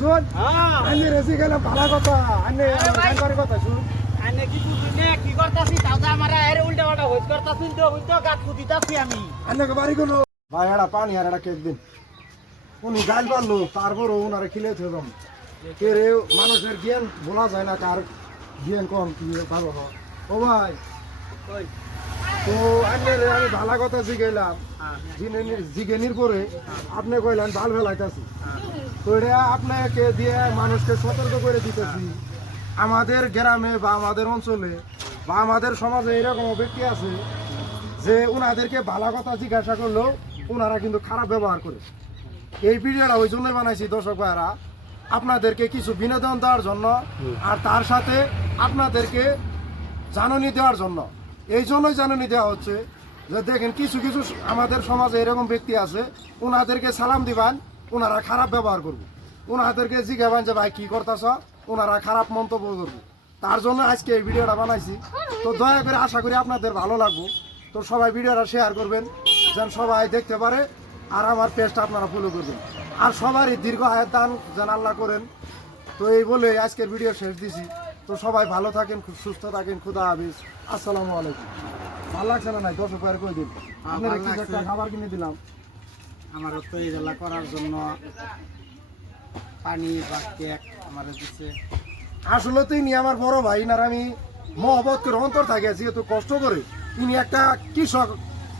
শুন আনে রেসি গেলাম ভালো কথা আনে আমার কথা শুন আনে কি বুঝিনে কি করতাছি তাও আমারে আরে উল্টা পাল্টা হইছ করতাছি তো ওই তো গাত ফুদিতাছি আমি আনে বাড়ি কোন ভাই এড়া পানি আর এড়া কেক দিন উনি গাইল পারলো তারপরও ওনারে খিলে থইলাম কে রে মানুষের জ্ঞান বলা যায় না কার জ্ঞান কম কি ভালো হয় ও ভাই কই তো আনে আমি ভালো কথা শিখাইলাম জিগেনির পরে আপনি কইলেন ভাল ফেলাইতেছি তো এটা আপনাকে দিয়ে মানুষকে সতর্ক করে দিতেছি আমাদের গ্রামে বা আমাদের অঞ্চলে বা আমাদের সমাজে এরকম ব্যক্তি আছে যে ওনাদেরকে ভালো কথা জিজ্ঞাসা করলেও ওনারা কিন্তু খারাপ ব্যবহার করে এই ভিডিওটা ওই জন্যই বানাইছি দর্শক ভাইরা আপনাদেরকে কিছু বিনোদন দেওয়ার জন্য আর তার সাথে আপনাদেরকে জাননী দেওয়ার জন্য এই জন্যই জাননী দেওয়া হচ্ছে যে দেখেন কিছু কিছু আমাদের সমাজে এরকম ব্যক্তি আছে ওনাদেরকে সালাম দিবেন ওনারা খারাপ ব্যবহার করবে ওনাদেরকে জিজ্ঞাবেন যে ভাই কি করতেছ ওনারা খারাপ মন্তব্য করবে তার জন্য আজকে এই ভিডিওটা বানাইছি তো দয়া করে আশা করি আপনাদের ভালো লাগবে তো সবাই ভিডিওটা শেয়ার করবেন যেন সবাই দেখতে পারে আর আমার পেজটা আপনারা ফলো করবেন আর সবারই দীর্ঘ আয়ের দান যেন আল্লাহ করেন তো এই বলে আজকের ভিডিও শেষ দিছি তো সবাই ভালো থাকেন খুব সুস্থ থাকেন খুদা হাফেজ আসসালামু আলাইকুম ভালো লাগছে না নাই দর্শক ভাইয়ের কই দিন আপনারা কি একটা খাবার কিনে দিলাম আমার তো এই জেলা করার জন্য পানি বা কেক আমারে দিছে আসলে তো ইনি আমার বড় ভাই আর আমি মহব্বত করে অন্তর থাকে যেহেতু কষ্ট করে ইনি একটা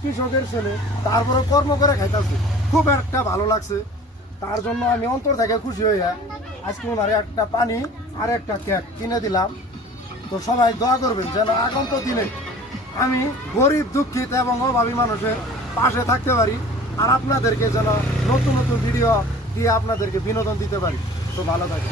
কৃষকের ছেলে তারপরে কর্ম করে খাইতেছে খুব একটা ভালো লাগছে তার জন্য আমি অন্তর থেকে খুশি হইয়া আজকে ওনারে একটা পানি আর একটা কেক কিনে দিলাম তো সবাই দোয়া করবেন যেন আগন্ত দিনে আমি গরিব দুঃখিত এবং অভাবী মানুষের পাশে থাকতে পারি আর আপনাদেরকে যেন নতুন নতুন ভিডিও দিয়ে আপনাদেরকে বিনোদন দিতে পারি তো ভালো থাকে।